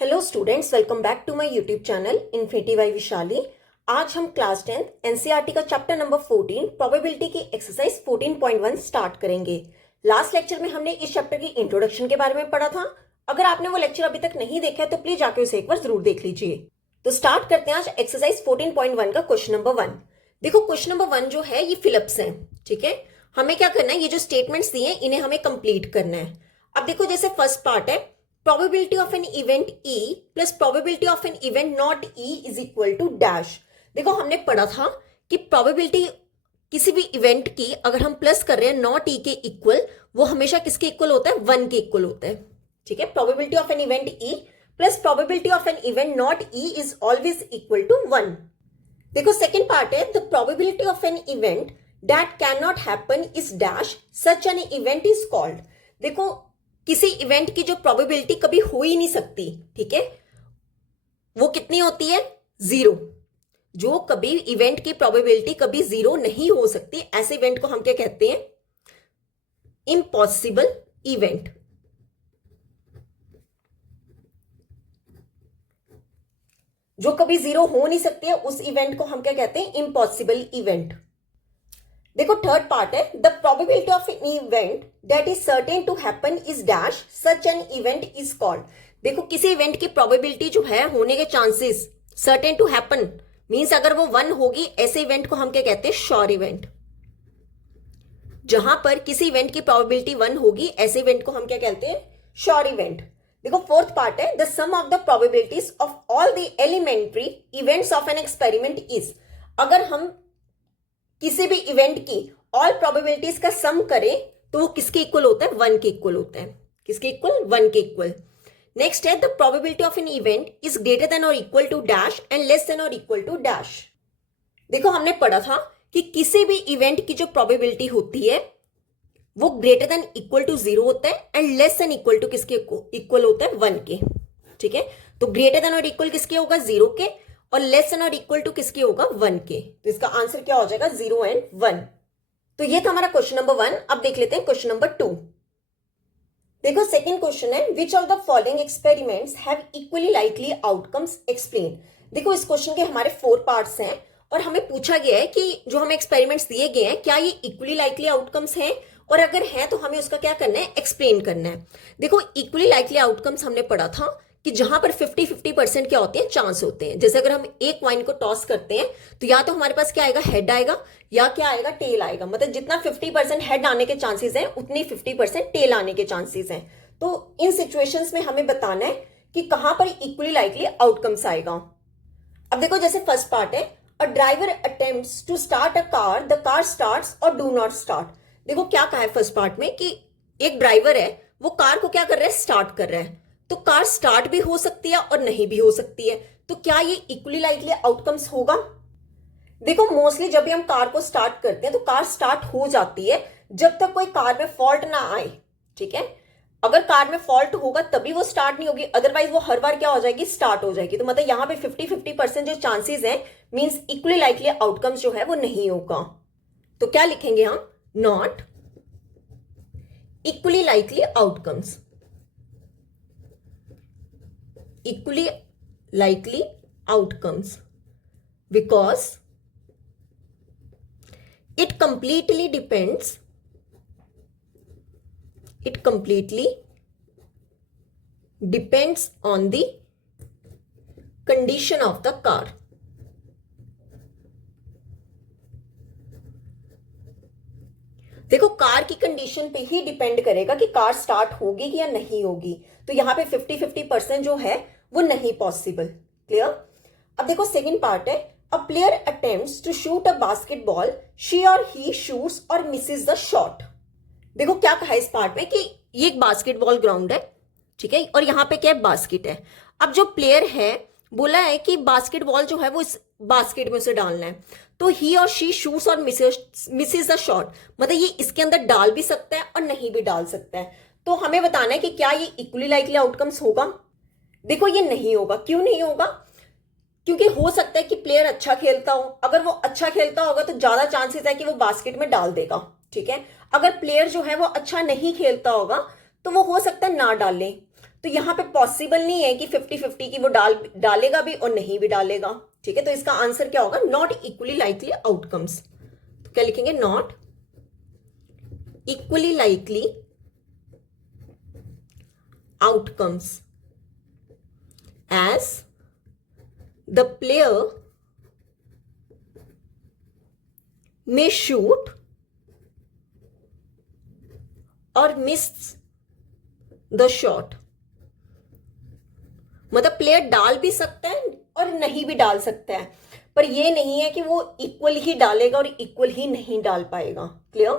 Hello students, welcome back to my YouTube channel infinity by Vishali. आज हम class 10 NCERT का chapter number 14 probability की exercise 14.1 start करेंगे। Last lecture में हमने इस चैप्टर की इंट्रोडक्शन के बारे में पढ़ा था। अगर आपने वो लेक्चर अभी तक नहीं देखा है तो प्लीज जाके उसे एक बार जरूर देख लीजिए। तो स्टार्ट करते हैं आज एक्सरसाइज 14.1 का क्वेश्चन नंबर 1। देखो क्वेश्चन नंबर 1 जो है ये फिलअप्स है। ठीक है, हमें क्या करना है, ये जो स्टेटमेंट्स दिए हैं इन्हें हमें कंप्लीट करना है। अब देखो जैसे फर्स्ट पार्ट है probability of an event E plus probability of an event not E is equal to dash। देखो हमने पढ़ा था कि probability किसी भी इवेंट की अगर हम प्लस कर रहे हैं नॉट E के इक्वल, वो हमेशा किसके इक्वल होता है, 1 के इक्वल होता है। ठीक है, probability of an event E plus probability of an event not E is always equal to 1। देखो सेकेंड पार्ट है the probability of an event that cannot happen is dash such an event is called। देखो किसी event की जो probability कभी हो ही नहीं सकती, ठीक है, वो कितनी होती है, 0। जो कभी इवेंट की प्रोबेबिलिटी कभी 0 नहीं हो सकती, ऐसे इवेंट को हम क्या कहते हैं, इम्पॉसिबल इवेंट। जो कभी 0 हो नहीं सकती है उस इवेंट को हम क्या कहते हैं, इम्पॉसिबल इवेंट। देखो थर्ड पार्ट है the probability of an event that is certain to happen is dash such an event is called. देखो किसी इवेंट की प्रोबेबिलिटी जो है होने के chances certain to happen means अगर वो 1 होगी, ऐसे इवेंट को हम क्या कहते हैं, श्योर इवेंट। जहां पर किसी इवेंट की प्रोबेबिलिटी 1 होगी, ऐसे इवेंट को हम क्या कहते हैं, श्योर इवेंट। देखो फोर्थ पार्ट है the sum of the probabilities of all the elementary events of an experiment is. अगर हम किसी भी इवेंट की ऑल प्रोबेबिलिटीज का सम करें तो वो किसके इक्वल होता है, 1 के इक्वल होता है। किसके इक्वल, 1 के इक्वल। नेक्स्ट है the probability of an event is greater than और equal to dash and less than और इक्वल टू डैश। देखो हमने पढ़ा था कि किसी भी इवेंट की जो प्रोबेबिलिटी होती है वो ग्रेटर देन इक्वल टू 0 होता है and less than equal to किसके इक्वल होता है, 1 के। ठीक है, तो ग्रेटर देन और इक्वल किसके होगा, 0 के, और लेस देन और इक्वल टू किसके होगा, 1 के। तो इसका आंसर क्या हो जाएगा, 0 एंड 1। तो ये था हमारा क्वेश्चन नंबर 1। अब देख लेते हैं क्वेश्चन नंबर 2। देखो सेकंड क्वेश्चन है which of the following experiments have equally likely outcomes explain. देखो इस क्वेश्चन के हमारे 4 पार्ट्स हैं और हमें पूछा गया है कि जो हमें एक्सपेरिमेंट्स दिए गए हैं क्या ये इक्वली लाइकली आउटकम्स हैं, और अगर है तो हमें उसका क्या करना है, एक्सप्लेन करना है। देखो इक्वली लाइकली आउटकम्स हमने पढ़ा था कि जहां पर 50-50% क्या होते हैं, चांस होते हैं। जैसे अगर हम एक कॉइन को टॉस करते हैं तो या तो हमारे पास क्या आएगा, हेड आएगा, या क्या आएगा, टेल आएगा। मतलब जितना 50% हेड आने के चांसेस हैं उतनी 50% टेल आने के चांसेस हैं। तो इन सिचुएशंस में हमें बताना है कि कहां पर इक्वली लाइकली आउटकम्स आएगा। अब देखो जैसे फर्स्ट पार्ट है a driver attempts to start a car, the car starts और डू नॉट स्टार्ट। देखो क्या कहा है फर्स्ट पार्ट में कि एक ड्राइवर है, वो कार को क्या कर रहा है, स्टार्ट कर रहा है। तो कार स्टार्ट भी हो सकती है और नहीं भी हो सकती है। तो क्या ये इक्वली लाइकली आउटकम्स होगा। देखो मोस्टली जब भी हम कार को स्टार्ट करते हैं तो कार स्टार्ट हो जाती है जब तक कोई कार में फॉल्ट ना आए। ठीक है, अगर कार में फॉल्ट होगा तभी वो स्टार्ट नहीं होगी, अदरवाइज वो हर बार क्या हो जाएगी, स्टार्ट हो जाएगी। तो मतलब यहाँ पे 50-50% जो चांसेस हैं मींस इक्वली लाइकली आउटकम्स जो है वो नहीं होगा। तो क्या लिखेंगे हम, not equally likely outcomes. equally likely outcomes because it completely depends on the condition of the car। देखो कार की कंडीशन पे ही डिपेंड करेगा कि कार स्टार्ट होगी या नहीं होगी। तो यहाँ पे 50-50% जो है वो नहीं पॉसिबल। क्लियर। अब देखो सेकंड पार्ट है a player attempts to shoot a basketball, she और ही शूट्स और मिसेस द शॉट। देखो क्या कहा है इस पार्ट में कि ये एक बास्केटबॉल ग्राउंड है, ठीक है, और यहाँ पे क्या है, बास्केट है। अब जो प्लेयर है बोला है कि बास्केटबॉल जो है वो इस बास्केट में उसे डालना है, तो ही और शी शूट्स और मिसेस द शॉट, मतलब ये इसके अंदर डाल भी सकता है और नहीं भी डाल सकता है। तो हमें बताना है कि क्या ये इक्वली लाइकली आउटकम्स होगा। देखो ये नहीं होगा। क्यों नहीं होगा, क्योंकि हो सकता है कि प्लेयर अच्छा खेलता हो, अगर वो अच्छा खेलता होगा तो ज्यादा चांसेस है कि वो बास्केट में डाल देगा। ठीक है, अगर प्लेयर जो है वो अच्छा नहीं खेलता होगा तो वो हो सकता है ना डाले। तो यहां पे पॉसिबल नहीं है कि 50-50 की वो डालेगा भी और नहीं भी डालेगा। ठीक है, तो इसका आंसर क्या होगा, नॉट इक्वली लाइकली आउटकम्स। तो क्या लिखेंगे, not equally likely outcomes as the player may shoot or miss the shot। मतलब प्लेयर डाल भी सकता है और नहीं भी डाल सकता है, पर ये नहीं है कि वो इक्वल ही डालेगा और इक्वल ही नहीं डाल पाएगा। क्लियर?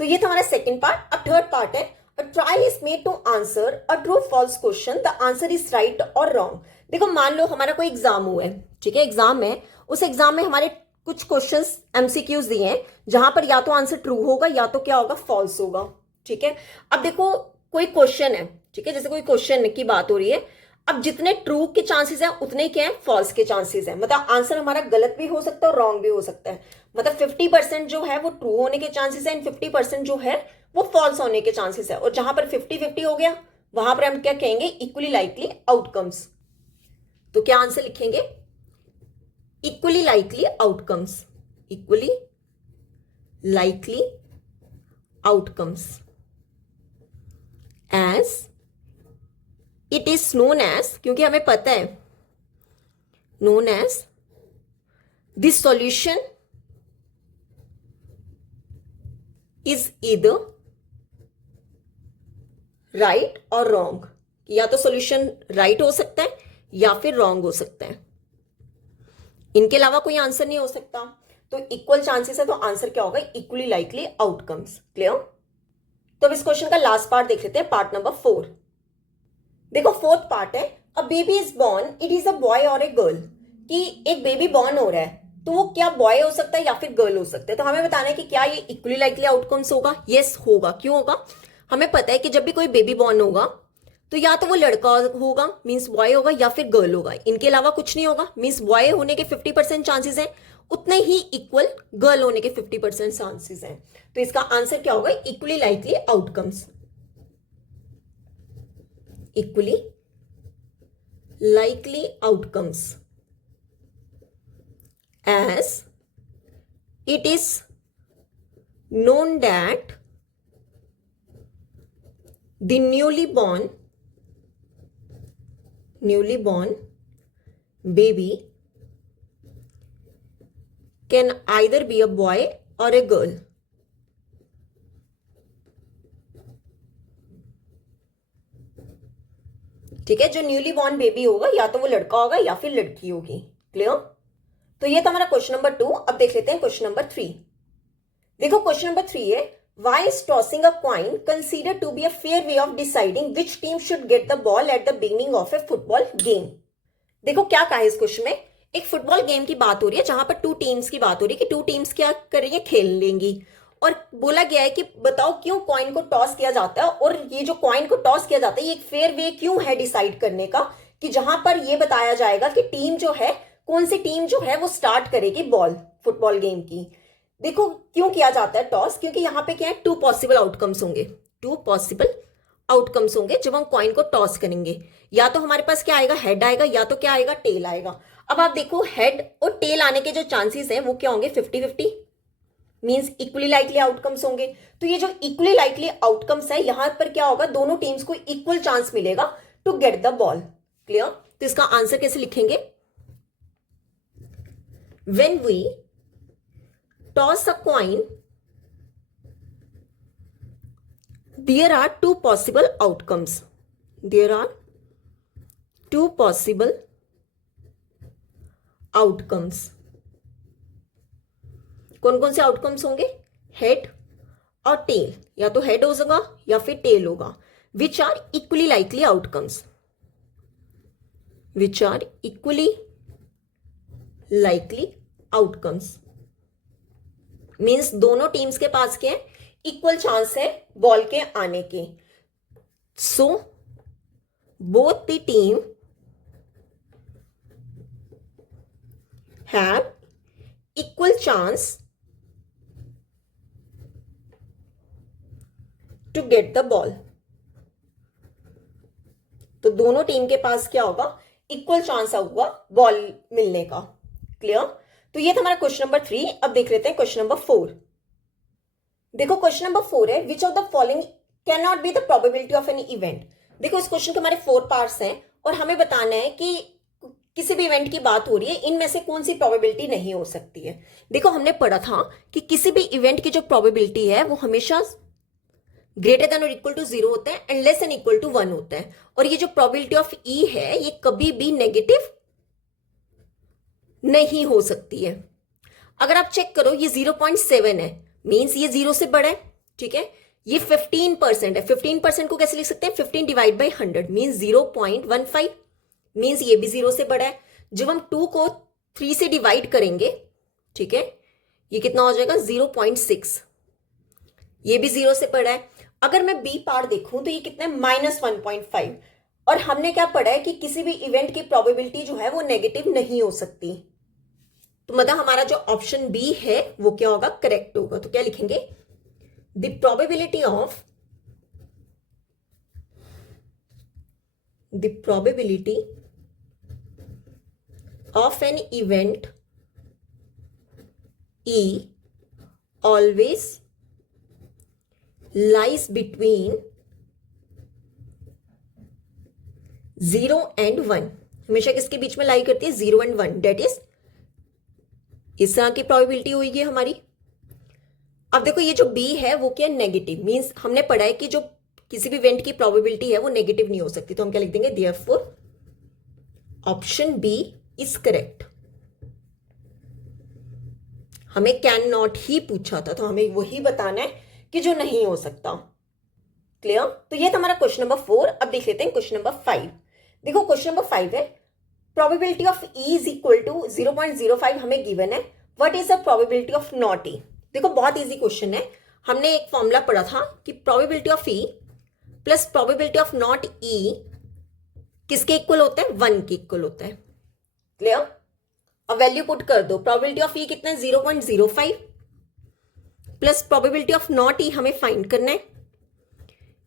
तो ये था हमारा सेकंड पार्ट। अब थर्ड पार्ट है, A trial is made to answer a true false question. The answer is right or wrong. देखो मान लो हमारा कोई एग्जाम हुआ है, ठीक है, एग्जाम है, उस एग्जाम में हमारे कुछ क्वेश्चंस एमसीक्यूज दिए हैं जहां पर या तो आंसर ट्रू होगा या तो क्या होगा, फॉल्स होगा। ठीक है, अब देखो कोई क्वेश्चन है, ठीक है, जैसे कोई क्वेश्चन की बात हो रही है, अब जितने ट्रू के चांसेस हैं उतने क्या है, फॉल्स के चांसेस हैं। मतलब आंसर हमारा गलत भी हो सकता है और रॉन्ग भी हो सकता है। मतलब 50% जो है वो ट्रू होने के चांसेस है एंड 50% जो है वो फॉल्स होने के चांसेस है। और जहां पर 50-50 हो गया वहां पर हम क्या कहेंगे, इक्वली लाइकली आउटकम्स। तो क्या आंसर लिखेंगे, equally likely outcomes, equally likely outcomes as it is known as, क्योंकि हमें पता है, known as this solution is either right और रॉन्ग। या तो सॉल्यूशन राइट हो सकता है या फिर रॉन्ग हो सकता है, इनके अलावा कोई आंसर नहीं हो सकता। तो इक्वल चांसेस है, तो आंसर क्या होगा, इक्वली लाइकली आउटकम्स। क्लियर? तो अब इस क्वेश्चन का लास्ट पार्ट देख लेते हैं, पार्ट नंबर 4। देखो फोर्थ पार्ट है, a baby is born, it is a boy और ए गर्ल। कि एक बेबी बॉर्न हो रहा है तो वो क्या बॉय हो सकता है या फिर गर्ल हो सकता है। तो हमें बताना है कि क्या ये इक्वली लाइकली आउटकम्स होगा। यस होगा। क्यों होगा, हमें पता है कि जब भी कोई बेबी बॉर्न होगा तो या तो वो लड़का होगा मीन्स बॉय होगा या फिर गर्ल होगा, इनके अलावा कुछ नहीं होगा। मीन्स बॉय होने के 50% चांसेस हैं, उतने ही इक्वल गर्ल होने के 50% चांसेस हैं। तो इसका आंसर क्या होगा, equally likely outcomes, equally likely outcomes as it is known that the newly born baby can either be a boy or a girl। ठीक है, जो न्यूली बॉर्न बेबी होगा या तो वो लड़का होगा या फिर लड़की होगी। क्लियर? तो ये था हमारा क्वेश्चन नंबर 2। अब देख लेते हैं क्वेश्चन नंबर 3। देखो क्वेश्चन नंबर 3 है, why is tossing a coin consider to be a fair way of deciding which team should get the ball at the beginning of a football game. देखो क्या कहा है इस क्वेश्चन में, एक football game की बात हो रही है जहां पर 2 टीम्स की बात हो रही है कि 2 टीम्स क्या करेंगे, खेल लेंगी। और बोला गया है कि बताओ क्यों कॉइन को टॉस किया जाता है, और ये जो कॉइन को टॉस किया जाता है ये एक फेयर वे क्यों है डिसाइड करने का, कि जहां पर ये बताया जाएगा कि टीम जो है, कौन सी टीम जो है वो स्टार्ट करेगी बॉल फुटबॉल गेम की। देखो क्यों किया जाता है टॉस, क्योंकि यहां पे क्या है, 2 पॉसिबल आउटकम्स होंगे, 2 पॉसिबल आउटकम्स होंगे जब हम कॉइन को टॉस करेंगे। या तो हमारे पास क्या आएगा, हेड आएगा, या तो क्या आएगा, टेल आएगा। अब आप देखो हेड और टेल आने के जो चांसेस हैं वो क्या होंगे, 50-50 मींस इक्वली लाइकली आउटकम्स होंगे। तो ये जो इक्वली लाइकली आउटकम्स है, यहां पर क्या होगा, दोनों टीम्स को इक्वल चांस मिलेगा to get the ball. Clear? तो इसका आंसर कैसे लिखेंगे, when we toss a coin there are 2 possible outcomes, there are 2 possible outcomes। कौन कौन से आउटकम्स होंगे, हेड और टेल, या तो हेड होगा या फिर टेल होगा। Which are equally likely outcomes, which are equally likely outcomes means दोनों टीम्स के पास क्या है, इक्वल चांस है बॉल के आने के। So both the team have equal chance to get the ball. दोनों टीम के पास क्या होगा, इक्वल चांस होगा बॉल मिलने का। क्लियर? तो ये था हमारा क्वेश्चन नंबर 3। अब देख लेते हैं क्वेश्चन नंबर 4। देखो क्वेश्चन नंबर 4 है, which of the following can not be the probability of an event. देखो इस क्वेश्चन के हमारे 4 पार्ट्स हैं और हमें बताना है कि किसी भी इवेंट की बात हो रही है, इनमें से कौन सी प्रोबेबिलिटी नहीं हो सकती है। देखो हमने पढ़ा था कि किसी भी इवेंट की जो प्रोबेबिलिटी है वो हमेशा ग्रेटर देन और इक्वल टू 0 होता है and less than equal to 1 होता है। और ये जो प्रोबेबिलिटी ऑफ ई है ये कभी भी नेगेटिव नहीं हो सकती है। अगर आप चेक करो ये 0.7 है, मींस ये 0 से बड़ा है। ठीक है, ये 15% है। 15% को कैसे लिख सकते हैं, 15 डिवाइड बाई 100 मींस 0.15, मींस ये भी 0 से बड़ा है। जब हम 2 को 3 से डिवाइड करेंगे, ठीक है, ये कितना हो जाएगा 0.6, ये भी 0 से बड़ा है। अगर मैं बी पार्ट देखूं तो ये कितना है -1.5। और हमने क्या पढ़ा है कि किसी भी इवेंट की प्रोबेबिलिटी जो है वो नेगेटिव नहीं हो सकती। तो मतलब हमारा जो ऑप्शन बी है वो क्या होगा, करेक्ट होगा। तो क्या लिखेंगे, the probability of an event E always lies between 0 and 1। हमेशा किसके बीच में लाई करती है, 0 and 1। डेट इज इस तरह की प्रोबेबिलिटी होगी हमारी। अब देखो ये जो बी है वो क्या, नेगेटिव, मींस हमने पढ़ा है कि जो किसी भी इवेंट की प्रोबेबिलिटी है वो नेगेटिव नहीं हो सकती। तो हम क्या लिख देंगे, therefore option B is correct. हमें कैन नॉट ही पूछा था तो हमें वही बताना है कि जो नहीं हो सकता। क्लियर? तो ये था हमारा क्वेश्चन नंबर 4। अब देख लेते हैं क्वेश्चन नंबर 5। देखो क्वेश्चन नंबर 5 है, probability of E is equal to 0.05 हमें गिवन है, what is the probability of not E. देखो बहुत इजी क्वेश्चन है। हमने एक फॉर्मूला पढ़ा था कि probability of E plus probability of not E किसके इक्वल होता है, 1 के इक्वल होता है। क्लियर? अब वैल्यू पुट कर दो, प्रोबेबिलिटी ऑफ ई कितना है 0.05 प्लस प्रोबेबिलिटी ऑफ नॉट ई हमें फाइंड करना है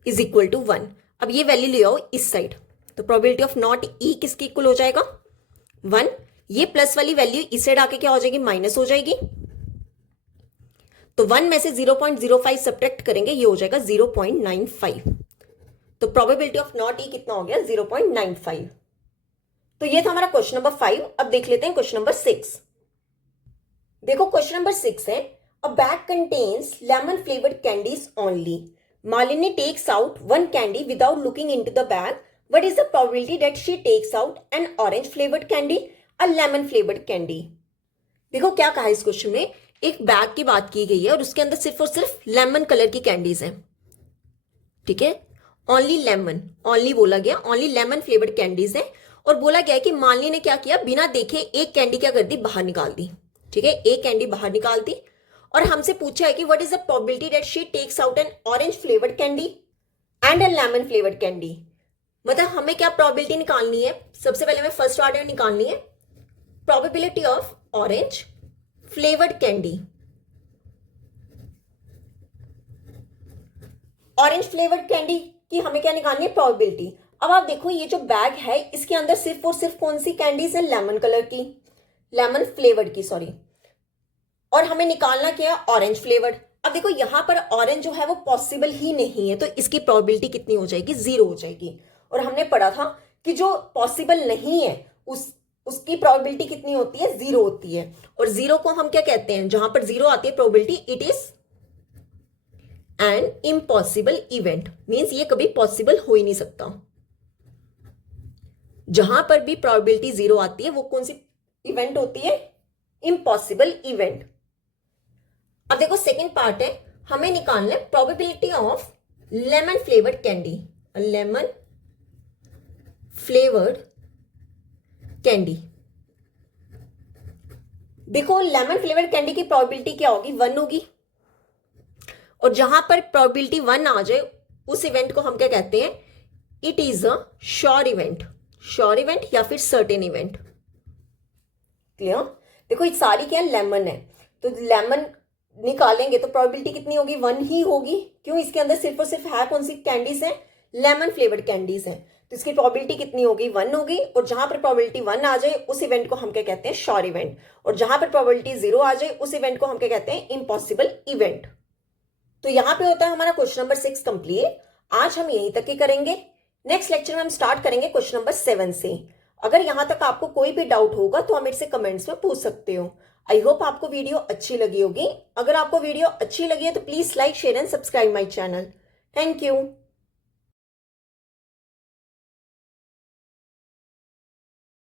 इज इक्वल टू 1। अब ये वैल्यू ले आओ इस साइड, तो प्रोबेबिलिटी ऑफ नॉट ई किसके इक्वल हो जाएगा, 1। ये प्लस वाली वैल्यू इस साइड आके क्या हो जाएगी, माइनस हो जाएगी। तो 1 में से 0.05 सब्ट्रैक्ट करेंगे, ये हो जाएगा 0.95। तो प्रोबेबिलिटी ऑफ नॉट ई कितना हो गया, 0.95। तो ये था हमारा क्वेश्चन नंबर 5। अब देख लेते हैं क्वेश्चन नंबर 6। देखो क्वेश्चन नंबर 6 है, a bag contains lemon flavoured candies only. Malini takes out 1 candy without looking into the bag, what is the probability that she takes out an orange flavoured candy, a lemon flavoured candy. देखो क्या कहा है इस question में, एक bag की बात की गई है और उसके अंदर सिर्फ और सिर्फ लेमन कलर की कैंडीज हैं। ठीक है, ओनली लेमन, ओनली बोला गया, ओनली लेमन फ्लेवर्ड कैंडीज है। और बोला गया है कि मालिनी ने क्या किया, बिना देखे एक कैंडी क्या कर दी, बाहर निकाल दी। ठीक है, एक कैंडी बाहर निकाल दी और हमसे पूछा है कि what is the probability that she takes out an orange flavoured candy and an lemon flavoured candy. मतलब हमें क्या प्रोबेबिलिटी निकालनी है, सबसे पहले हमें फर्स्ट ऑर्डर निकालनी है probability of orange flavoured candy. Orange flavoured candy की हमें क्या निकालनी है, प्रोबेबिलिटी। अब आप देखो ये जो बैग है इसके अंदर सिर्फ और सिर्फ कौन सी कैंडीज है, लेमन कलर की, लेमन फ्लेवर्ड की, सॉरी। और हमें निकालना क्या है, ऑरेंज फ्लेवर्ड। अब देखो यहां पर ऑरेंज जो है वो पॉसिबल ही नहीं है, तो इसकी प्रोबेबिलिटी कितनी हो जाएगी, 0 हो जाएगी। और हमने पढ़ा था कि जो पॉसिबल नहीं है उसकी प्रोबेबिलिटी कितनी होती है, 0 होती है। और 0 को हम क्या कहते हैं, जहां पर 0 आती है probability, it is an impossible event, means ये कभी पॉसिबल हो ही नहीं सकता। जहां पर भी प्रोबेबिलिटी 0 आती है वो कौन सी इवेंट होती है, इम्पॉसिबल इवेंट। अब देखो सेकंड पार्ट है, हमें निकालना है probability of lemon flavoured candy, lemon flavoured candy. देखो लेमन फ्लेवर्ड कैंडी की प्रोबेबिलिटी क्या होगी, 1 होगी। और जहां पर प्रोबेबिलिटी 1 आ जाए उस इवेंट को हम क्या कहते हैं, it is a sure event, sure event या फिर सर्टेन इवेंट। क्लियर? देखो ये सारी क्या लेमन है, तो लेमन निकालेंगे तो प्रोबेबिलिटी कितनी होगी, 1 ही होगी। क्यों, इसके अंदर सिर्फ और सिर्फ है कौन सी कैंडीज है, लेमन फ्लेवर्ड कैंडीज है। तो इसकी प्रोबेबिलिटी कितनी होगी, 1 होगी। और जहां पर प्रोबेबिलिटी 1 आ जाए उस इवेंट को हम क्या कहते हैं, श्योर इवेंट। और जहां पर प्रोबेबिलिटी 0 आ जाए उस इवेंट को हम क्या कहते हैं, इम्पॉसिबल इवेंट। तो यहां पे होता है हमारा क्वेश्चन नंबर 6 कंप्लीट। आज हम यहीं तक ही करेंगे। नेक्स्ट लेक्चर में हम स्टार्ट करेंगे क्वेश्चन नंबर 7 से। अगर यहां तक आपको कोई भी डाउट होगा तो आप मेरे से कमेंट्स में पूछ सकते हो। आई होप आपको वीडियो अच्छी लगी होगी। अगर आपको वीडियो अच्छी लगी है तो please like, share and subscribe my channel. Thank you.